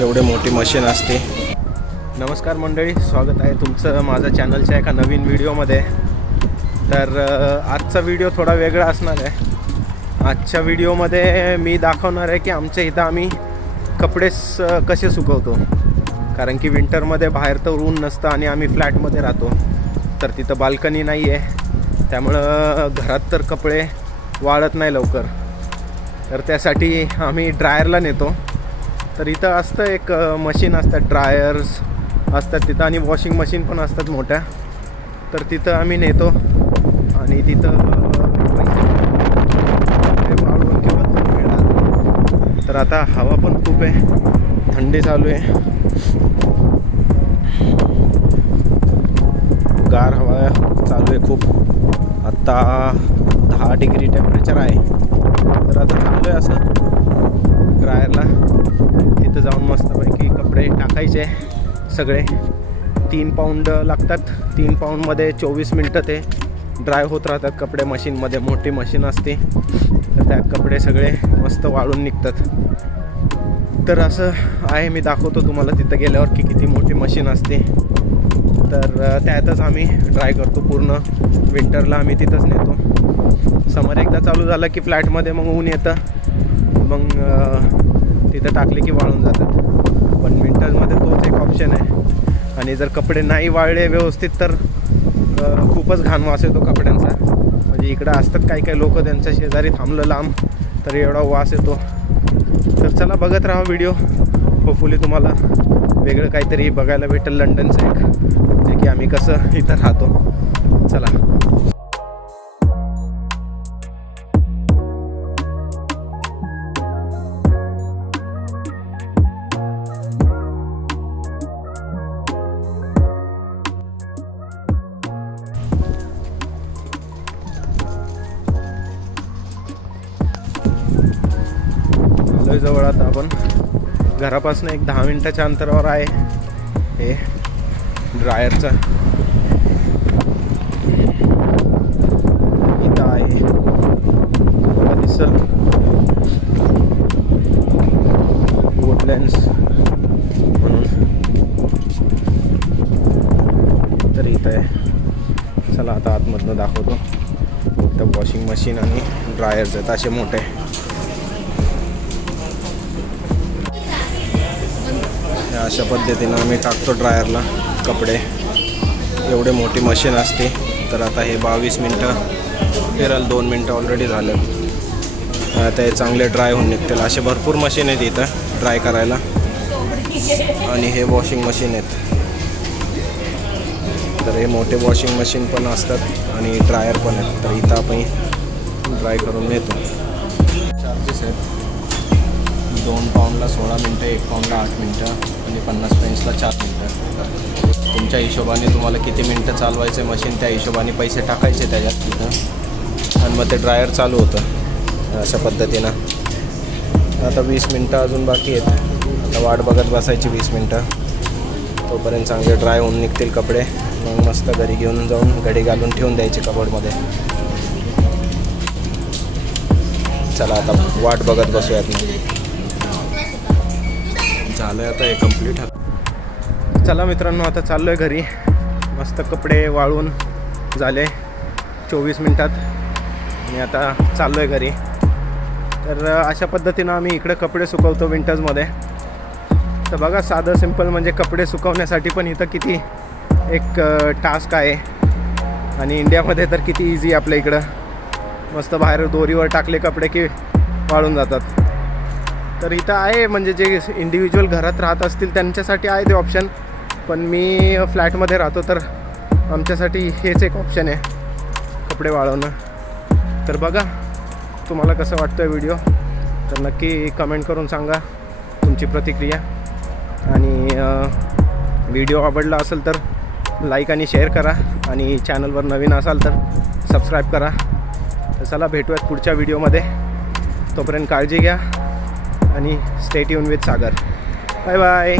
एवढे मोठी मशीन असते। नमस्कार मंडळी, स्वागत आहे तुमचं माझ्या चॅनलच्या एका नवीन व्हिडिओमध्ये। तर आजचा व्हिडिओ थोडा वेगळा असणार आहे। आजच्या व्हिडिओमध्ये मी दाखवणार आहे की आमच्या इथं आम्ही कपडे कसे सुकवतो, कारण की विंटरमध्ये बाहेर तर ऊन नसतं आणि आम्ही फ्लॅटमध्ये राहतो, तर तिथं बाल्कनी नाही आहे, त्यामुळं घरात तर कपडे वाळत नाही लवकर। तर त्यासाठी आम्ही ड्रायरला नेतो। तर इथं असतं एक मशीन असतात, ड्रायर्स असतात तिथं आणि वॉशिंग मशीन पण असतात मोठ्या। तर तिथं आम्ही नेतो आणि तिथं वाळवून किंवा धुवून मिळतात। तर आता हवा पण खूप आहे, थंडी चालू आहे, गार हवा चालू आहे खूप। आत्ता 10 डिग्री टेम्परेचर आहे। तर आता चाललो आहे असं ड्रायरला, तिथं जाऊन मस्तपैकी कपडे टाकायचे सगळे। 3 पाऊंड लागतात, 3 पाऊंडमध्ये 24 मिनटं ते ड्राय होत राहतात कपडे मशीनमध्ये। मोठी मशीन असते, तर त्यात कपडे सगळे मस्त वाळून निघतात। तर असं आहे, मी दाखवतो तुम्हाला तिथं गेल्यावर की किती मोठी मशीन असते। तर त्यातच आम्ही ड्राय करतो पूर्ण। विंटरला आम्ही तिथंच नेतो। समर एकदा चालू झालं की फ्लॅटमध्ये मग ऊन येतं, मग तिथं टाकले की वाळून जातात। पण विंटरमध्ये तोच एक ऑप्शन आहे। आणि जर कपडे नाही वाळले व्यवस्थित तर खूपच घाण वास येतो कपड्यांचा। म्हणजे इकडं असतात काही लोक, त्यांच्या शेजारी थांबलं लांब तर एवढा वास येतो। तर चला बघत राहा व्हिडिओ, होपफुली तुम्हाला वेगळं काहीतरी बघायला भेटेल लंडनचं एक, जे की आम्ही कसं इथं राहतो। चला जवळ आता आपण घरापासून एक 10 मिनिटाच्या अंतरावर आहे हे ड्रायरचं। इथं आहे दिसल वुडलँड्स म्हणून, तर इथं आहे। चला आता आतमधनं दाखवतो। इथं वॉशिंग मशीन आणि ड्रायर्स आहेत असे मोठे। अशा पद्धतीनं आम्ही टाकतो ड्रायरला कपडे। एवढे मोठी मशीन असते। तर आता हे 22 मिनटं फिरल, 2 मिनटं ऑलरेडी झालं। आता हे चांगले ड्राय होऊन निघतील। असे भरपूर मशीन आहेत इथं ड्राय करायला, आणि हे वॉशिंग मशीन आहेत। तर हे मोठे वॉशिंग मशीन पण असतात आणि ड्रायर पण आहेत। तर इथं आपण ड्राय करून नेतो। चार्जेस आहेत 2 पाऊंडला 16 मिनटं, 1 पाऊंडला 8 मिनटं आणि 50 पेन्सला 4 मिनटं। तुमच्या हिशोबाने तुम्हाला किती मिनटं चालवायचं मशीन, त्या हिशोबाने पैसे टाकायचे त्याच्यात तिथं, आणि मग ते ड्रायर चालू होतं अशा पद्धतीनं। आता 20 मिनटं अजून बाकी आहेत। आता वाट बघत बसायची 20 मिनटं, तोपर्यंत चांगले ड्राय होऊन निघतील कपडे। मग मस्त घरी घेऊन जाऊन घडी घालून ठेवून द्यायचे कबोर्डमध्ये। चला आता वाट बघत बसूयात मग। झालं आता हे कंप्लीट। चला मित्रांनो, आता चाललो आहे घरी। मस्त कपडे वाळून झाले 24 मिनटात आणि आता चाललो आहे घरी। तर अशा पद्धतीनं आम्ही इकडे कपडे सुकवतो विंटर्समध्ये। तर बघा, साधं सिंपल म्हणजे कपडे सुकवण्यासाठी पण इथं किती एक टास्क आहे, आणि इंडियामध्ये तर किती इझी आपल्या इकडं। मस्त बाहेर दोरीवर टाकले कपडे की वाळून जातात। तर इथं आहे, म्हणजे जे इंडिव्हिज्युअल घरात राहत असतील त्यांच्यासाठी आहे ते ऑप्शन, पण मी फ्लॅटमध्ये राहतो तर आमच्यासाठी हेच एक ऑप्शन आहे कपडे वाळवणं। तर बघा तुम्हाला कसं वाटतं व्हिडिओ, तर नक्की कमेंट करून सांगा तुमची प्रतिक्रिया। आणि व्हिडिओ आवडला असेल तर लाईक आणि शेअर करा, आणि चॅनलवर नवीन असाल तर सबस्क्राईब करा। तर चला भेटूयात पुढच्या व्हिडिओमध्ये, तोपर्यंत काळजी घ्या आणि stay tune with Sagar. Bye bye.